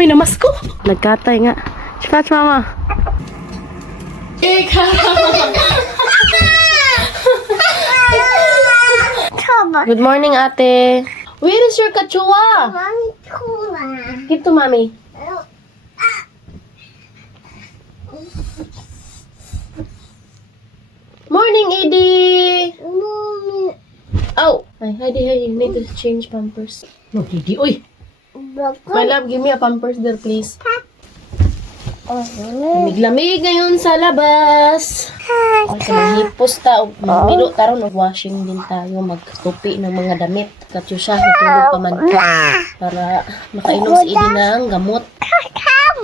Uy, namas ko. Nagkatay nga. Chipach, mama. Good morning, ate. Where is your kachua? Give to mommy. Morning, Edie. Oh, hi, you need to change pampers. No, Edie, uy. My love, give me a pampers there, please. Lamig-lamig ngayon sa labas. Kasi mahipos ta. Milo taron of washing din tayo. Magtupi ng mga damit. Katyusha, natulog pa man. Para makainom si Edie ng gamot.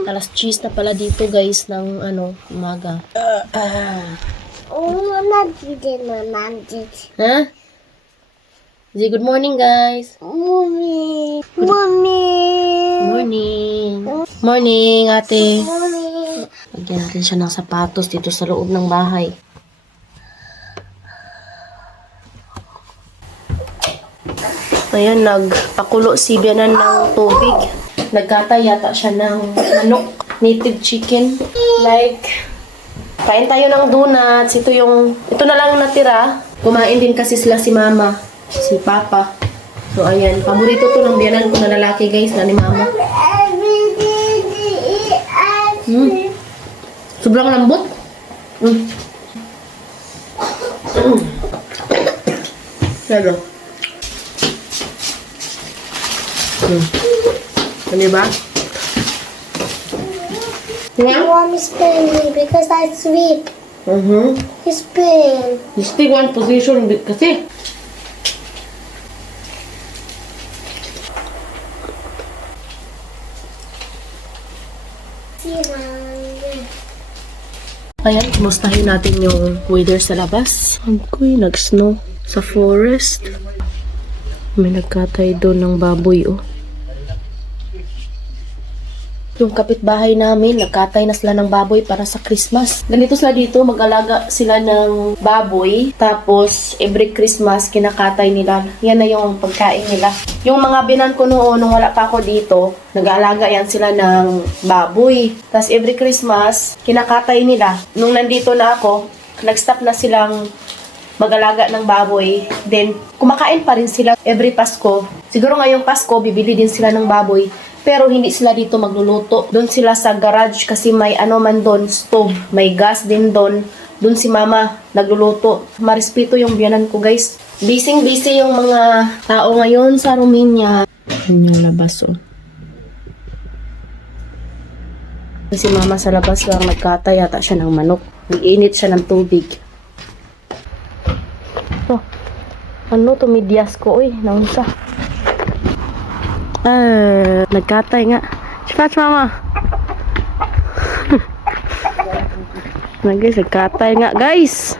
Alas 10 na pala dito guys ng umaga. Ha? Say good morning guys. Morning. Morning ate. Lagyan natin siya ng sapatos dito sa loob ng bahay. Ayan, nagpakulo si Bianan ng tubig. Nagkatay yata siya ng manok, native chicken. Kain tayo ng donuts. Ito na lang natira. Kumain din kasi sila si mama, si papa. So ayan, paborito to ng Bianan ko na lalaki guys, na ni mama. Sobrang lambot. Pero ano ba? Mom is spinning because I sweep. You spin. You stay one position kasi. Ayan, kumustahin natin yung weather sa labas. Agoy, nag-snow sa forest. May nagkatay doon ng baboy, oh. Yung kapitbahay namin, nagkatay na sila ng baboy para sa Christmas. Ganito sila dito, mag-alaga sila ng baboy. Tapos, every Christmas, kinakatay nila. Yan na yung pagkain nila. Yung mga binan ko noon, nung wala pa ako dito, nag-aalaga yan sila ng baboy. Tapos, every Christmas, kinakatay nila. Nung nandito na ako, nag-stop na silang mag-alaga ng baboy. Then, kumakain pa rin sila every Pasko. Siguro ngayong Pasko, bibili din sila ng baboy. Pero hindi sila dito magluluto. Doon sila sa garage kasi may man doon, stove. May gas din doon. Doon si mama nagluluto. Marespeto yung biyanan ko guys. Busy yung mga tao ngayon sa Romania. Yan yung labas oh. Kasi mama sa labas lang nagkatay yata siya ng manok. Nag-init siya ng tubig. Oh, tumidyas ko naunsa. Nagkatay nga. Chipach, mama. Guys, nagkatay nga, guys.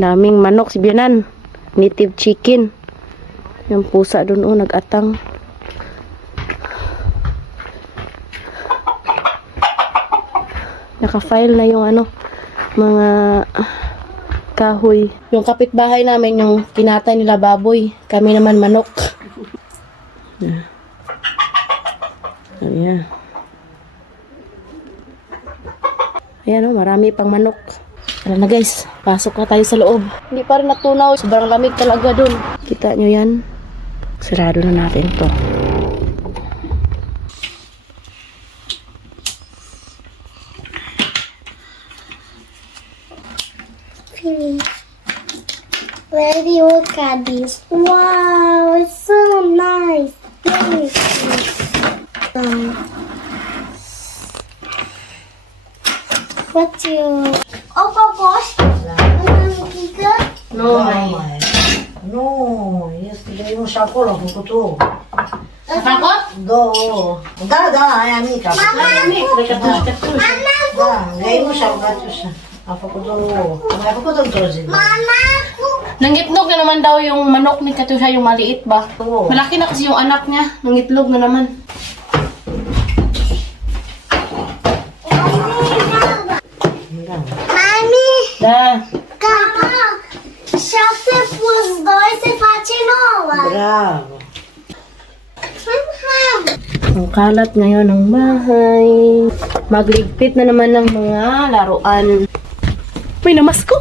Daming manok si Bianan. Native chicken. Yung pusa dun, nag-atang. Naka-file na yung mga kahoy. Yung kapitbahay namin, yung kinatay nila baboy. Kami naman manok. Ayan. Ayan marami pang manok. Tara na guys, pasok na tayo sa loob. Hindi pa rin natunaw, sobrang lamig talaga dun. Kita nyo yan? Sarado na natin to. Where do you look at this? Wow, it's so nice. What's your... Oh, gosh. No, No, yesterday mo siya ko lang kukuto. Takot? Do. Da, ay amica. Mama! Da, ngayon mo siya ugato siya. Apa ko do. Apa ko do tozi. Mama! Nangitlog na naman daw yung manok ni Katusha, yung maliit ba? Oo. Malaki na kasi yung anak niya. Nangitlog na naman. Mami! Da. Calma! 7 plus 2 você faz de novo. Bravo. Mamãe! Ang kalat ngayon ng bahay. Magligpit na naman ng mga laruan. Uy, namas ko!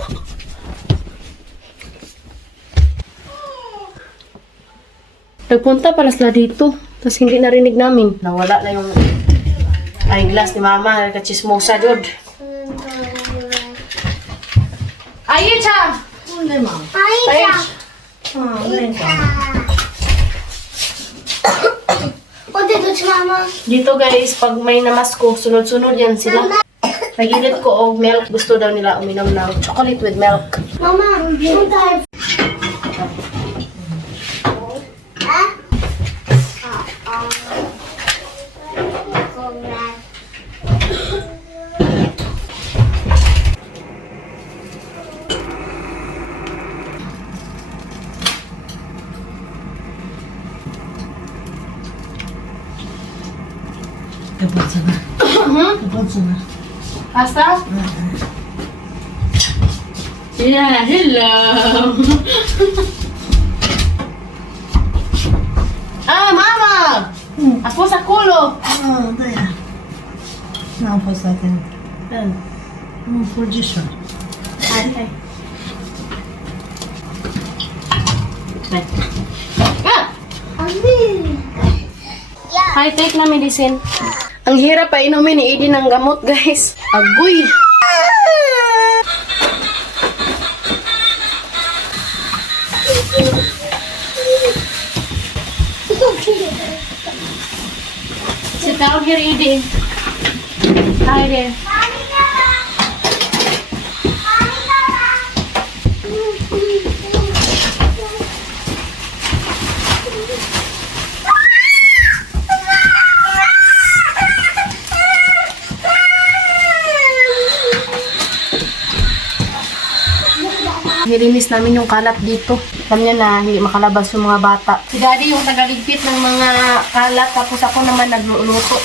Nagpunta pala sila dito. Tapos hindi narinig namin. Nawala na yung eyeglass ni Mama. Kachismosa, Jod. Ayun siya! Hindi, ma'am. Aisha. Hindi ka. O, dito si Mama. Dito guys, pag may namasko, sunod-sunod yan sila. Nagilit ko og milk. Gusto daw nila uminom ng chocolate with milk. Mama, yung tayo. Ah? Kapag sana. Kapag sana. Pasta? Yeah, hello! Mama! Ako sa kulo! Daya. Naampas natin. Position. Ay. Hi, take na medicine. Ang hirap pa inumin ni Edie ng gamot, guys. Agoy! Sit down here, Edie. Hi there. Nilinis namin yung kalat dito. Alam niya na hindi makalabas yung mga bata. Si Daddy yung tagaligpit ng mga kalat, tapos ako naman nagluluto.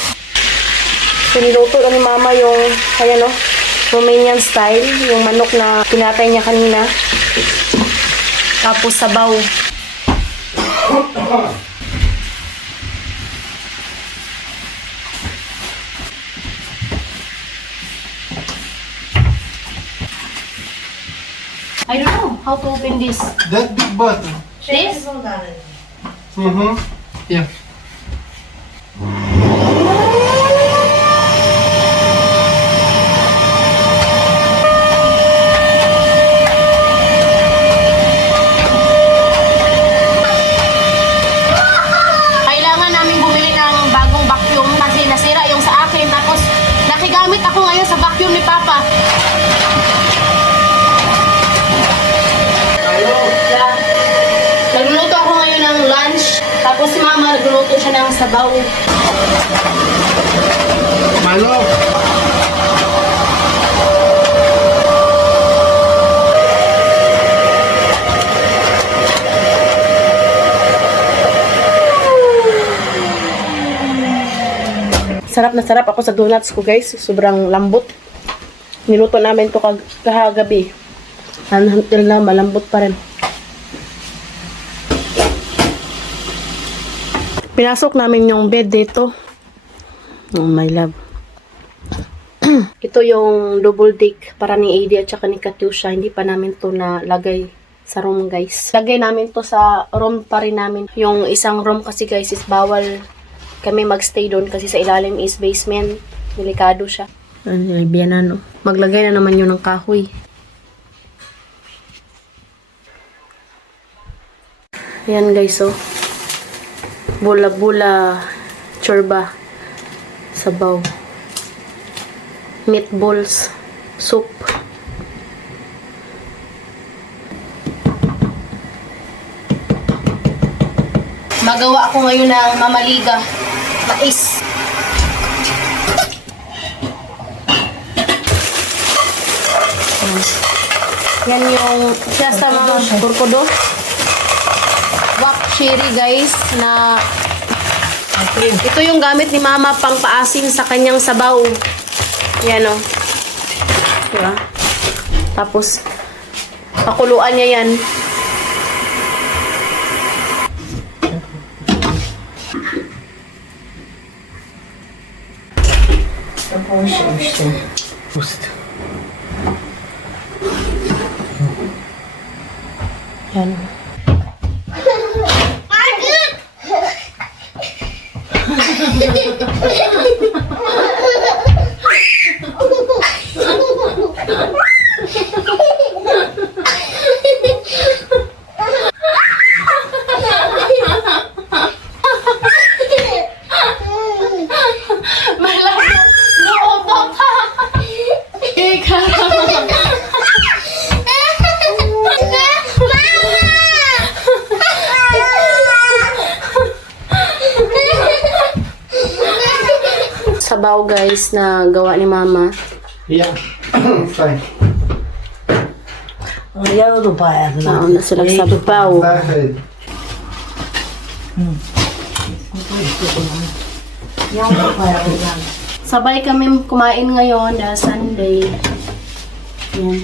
So, niluto lang ni Mama yung, ayan o, Romanian style, yung manok na pinatay niya kanina. Tapos sabaw. I don't know how to open this. That big button. This? Mm-hmm. Yeah. Kailangan namin bumili ng bagong vacuum kasi nasira yung sa akin. Tapos nakigamit ako ngayon sa vacuum ni Papa. Nagluluto ako ngayon ng lunch. Tapos si Mama nagluluto siya ng sabaw. Milo. Sarap na sarap ako sa donuts ko, guys. Sobrang lambot. Niluto namin to kahagabi. Until na malambot pa rin. Pinasok namin yung bed dito. Oh, my love. Ito yung double deck para ni Edie at saka ni Katyusha. Hindi pa namin to nalagay sa room, guys. Lagay namin to sa room pa rin namin. Yung isang room kasi, guys, is bawal kami magstay doon kasi sa ilalim is basement. Delikado siya. Biyanan, no? Maglagay na naman yun ng kahoy. Ayan, guys, oh. Bula-bula chorba, sabaw, meatballs, soup. Magawa ako ngayon ng mamaliga, mais. Yan yung siyasta mga kurkudo. Wak cherry, guys, na ito yung gamit ni Mama pang paasim sa kanyang sabaw. Yan, o. Diba? Tapos, pakuluan niya yan. Tapos, Pust. Yan. Sabaw guys na gawa ni mama. Yeah. Fine. ayaw ito pa. Nauna sila sabaw. Dahil. Ayaw ito pa. Sabay kami kumain ngayon dahil Sunday. Yan.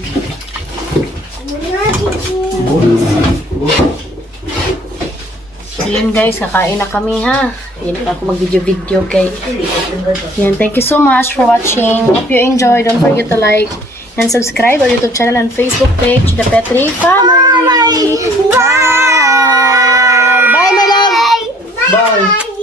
So yun guys, kakain na kami ha. Yan ako mag-video-video guys. Yan, thank you so much for watching. Hope you enjoy. Don't forget to like and subscribe our YouTube channel and Facebook page, The Petri Family. Bye! Bye, my love! Bye.